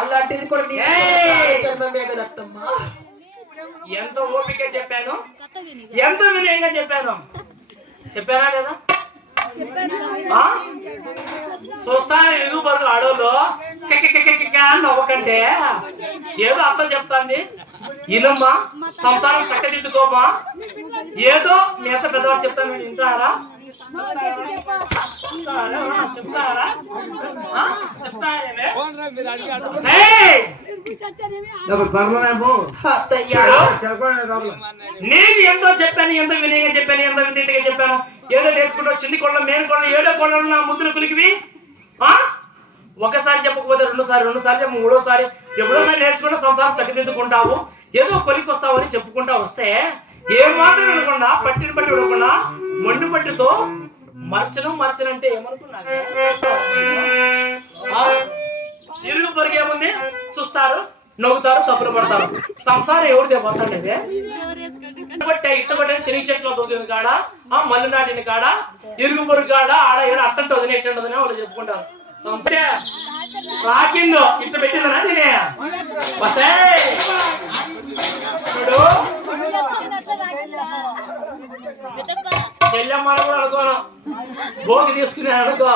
అలాంటిది కూడా ఎంత ఓపిక చెప్పాను, ఎంత వినయంగా చెప్పాను, చెప్పానా లేదా? చూస్తాను ఎదుగు బదులు అడవులో నవ్వకంటే ఏదో అర్థం చెప్తాంది. ఇనమ్మా, సంసారం చక్కదిద్దుకోమా, ఏదో మీ అంత పెద్దవారు చెప్తాను వింటారా? చెప్తారా? నేను ఎంతో చెప్పాను, ఎంత వినయంగా చెప్పాను, ఎంత వింతగా చెప్పాను. ఏదో నేర్చుకుంటా చిన్ని కొడలు మేను కొడలు ఏడో కొడలు నా ముద్దులు కులికివి. ఒకసారి చెప్పకపోతే రెండుసారి చెప్ప మూడోసారి ఎప్పుడోసారి నేర్చుకుంటా సంసారం చక్కదిద్దుకుంటావు, ఏదో కొలికి వస్తావు అని చెప్పుకుంటా వస్తే ఏమాత్రం వినకుండా పట్టిని పట్టి విడకుండా మొండి పట్టితో మర్చనంటే ఏమనుకున్నా? ఇరుగు పొరుగు ఏముంది, చూస్తారు, నవ్వుతారు, తప్పులు పడతారు. సంసారం ఎవరిదే పోతాండి? ఇట్టబట్టే చెరుకు చెట్లు దొరికింది కాడ, మల్లి నాటిన కాడ, ఇరుగు పొరుగు కాడ, ఆడ ఏదో అట్టంటే వదిన ఎట్టంటే వాళ్ళు చెప్పుకుంటారు. సంసారం రాకిందో ఇట్ట పెట్టిందనా తినే చూడు. చెల్లెమ్మని కూడా అనుకోను, భోగి తీసుకునే అనుకో.